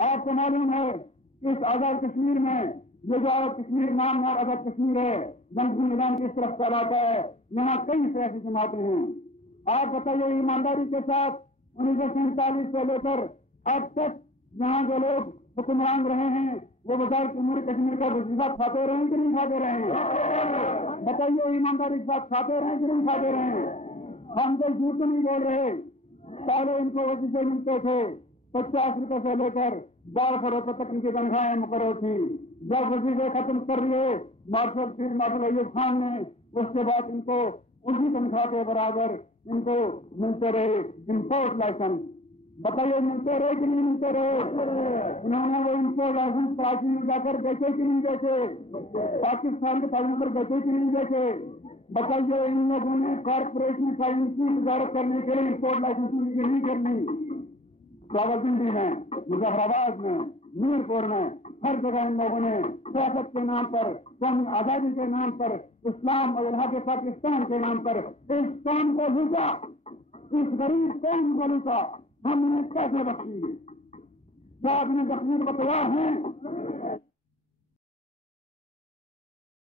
آپ کو معلوم ہے کہ اس آزاد کشمیر میں یہ جو کشمیر نام آزاد کشمیر ہے، جنگی نظام کس طرف چلاتا ہے، یہاں کئی سیاسی جماعتیں ہیں۔ آپ بتائیے ایمانداری کے ساتھ 1947 سے لے کر اب تک یہاں جو لوگ حکمران رہے ہیں وہ وزارت امور کشمیر کا وظیفہ کھاتے رہے کہ نہیں کھاتے رہے؟ بتائیے ایمانداری کے ساتھ کھاتے رہے کہ نہیں کھاتے رہے؟ ہم تو جھوٹ نہیں بول رہے۔ پہلے ان کو وظیفے ملتے تھے 50 روپے سے لے کر 1200 روپے تک ان کی تنخواہیں مقرر تھی۔ جب وظیفے ختم کر لیے marshal field marshal Ayub Khan نے، اس کے بعد ان کو اسی تنخواہ کے برابر ان کو ملتے رہے امپورٹ لائسنس۔ بتائیے ملتے رہے کہ نہیں ملتے رہے؟ انہوں نے وہ امپورٹ لائسنس کراچی میں جا کر بیچے کہ نہیں بیچے؟ پاکستان کے تعلیم پر بیچے کہ نہیں بیچے؟ بتائیے ان لوگوں نے کارپوریشن فائننس کی تجارت کرنے کے لیے امپورٹ لائسنس نہیں کرنی۔ راولپنڈی میں، مظفر آباد میں، میرپور میں، ہر جگہ ان لوگوں نے سیاست کے نام پر، قومی آزادی کے نام پر، اسلام اور الحاق پاکستان کے نام پر اس قوم کو لوٹا، اس غریب قوم کو لوٹا۔ ہم انہیں کیسے بخشیں گے؟ کیا اپنے تقریر کو تیار ہیں؟